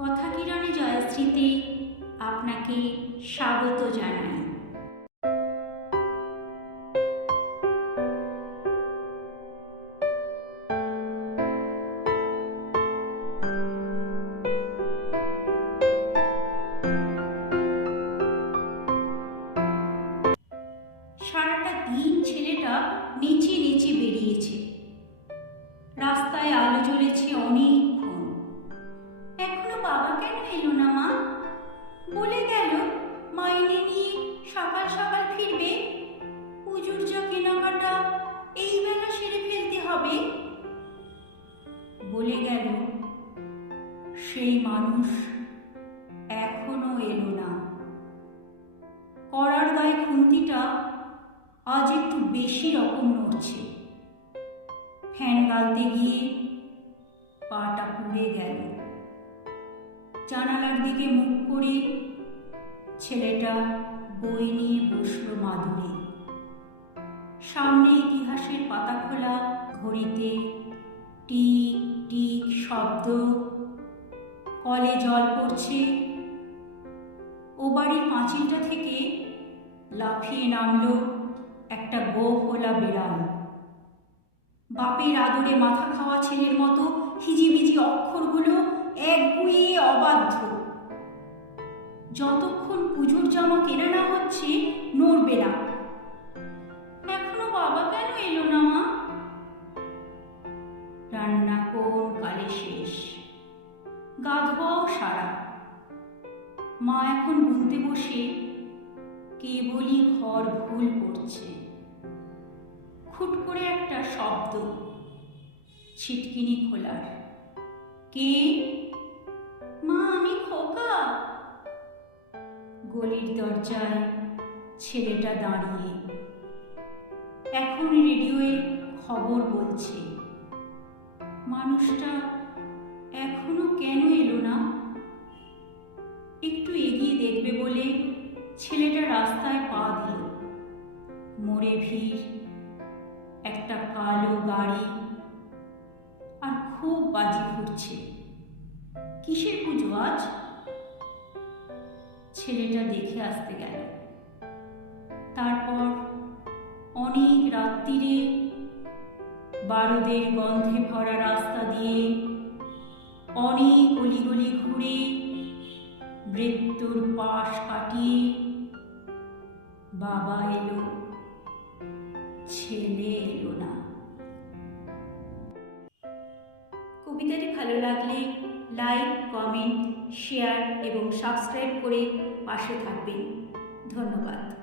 কথা কিরণে জয়শ্রীতে আপনাকে স্বাগত জানাই। সারাটা দিন ছেলেটা নিচে নিচে বেরিয়েছে। রাস্তায় আলো জ্বলেছে এখনও বাবা না, মা। বলে গেল, মাইনে নিয়ে সকাল সকাল ফিরবে? পুজোর যা কেনাকাটা, এই বেলা সেরে ফেলতে হবে? বলে গেল, সেই মানুষ এখনও এলো না। করার গায়ে খুন্তিটা আজ একটু বেশি রকম নড়ছে। ফ্যান গালতে গিয়ে পাটা পুড়ে গেল। জানালার দিকে মুখ করে। ছেলেটা বই নিয়ে বসল মাদুরে। সামনে ইতিহাসের পাতা খোলা, ঘড়িতে টিক টিক শব্দ। কলে জল পড়ছে। ও বাড়ির পাঁচিলটা থেকে লাফিয়ে নামলো একটা বউ ফোলা বিড়াল। বাপের আদরে মাথা খাওয়া ছেলের মতো হিজিবিজি অক্ষরগুলো যতক্ষণ পুজোর জামা কেনা না হচ্ছে, নড়বে না। এখনও বাবা কেন এলো না, মা? রান্না কোন কালে শেষ? গা ধোয়াও সারা। মা এখন বুনতে বসে কেবলই ঘর ভুল করছে। খুট করে একটা শব্দ ছিটকিনি খোলার। কে গলির দরজায় ছেলেটা দাঁড়িয়ে। এখন রেডিওয়ে খবর বলছে। মানুষটা এখনও কেন এলো না? একটু এগিয়ে দেখবে বলে ছেলেটা রাস্তায় পা দিল। মোড়ে ভিড়, একটা কালো গাড়ি, আর খুব বাজি ঘুরছে কিসের পুজো আজ? ছেলেটা দেখে আসতে গেল। তারপর অনেক রাত্রিরে বারুদের গন্ধে ভরা রাস্তা দিয়ে অনেক অলিগলি ঘুরে মৃত্যুর পাশ কাটিয়ে বাবা এলো। ছেলে এলো না। কবিতাটি ভালো লাগলে লাইক কমেন্ট শেয়ার এবং সাবস্ক্রাইব করে পাশে থাকবেন। ধন্যবাদ।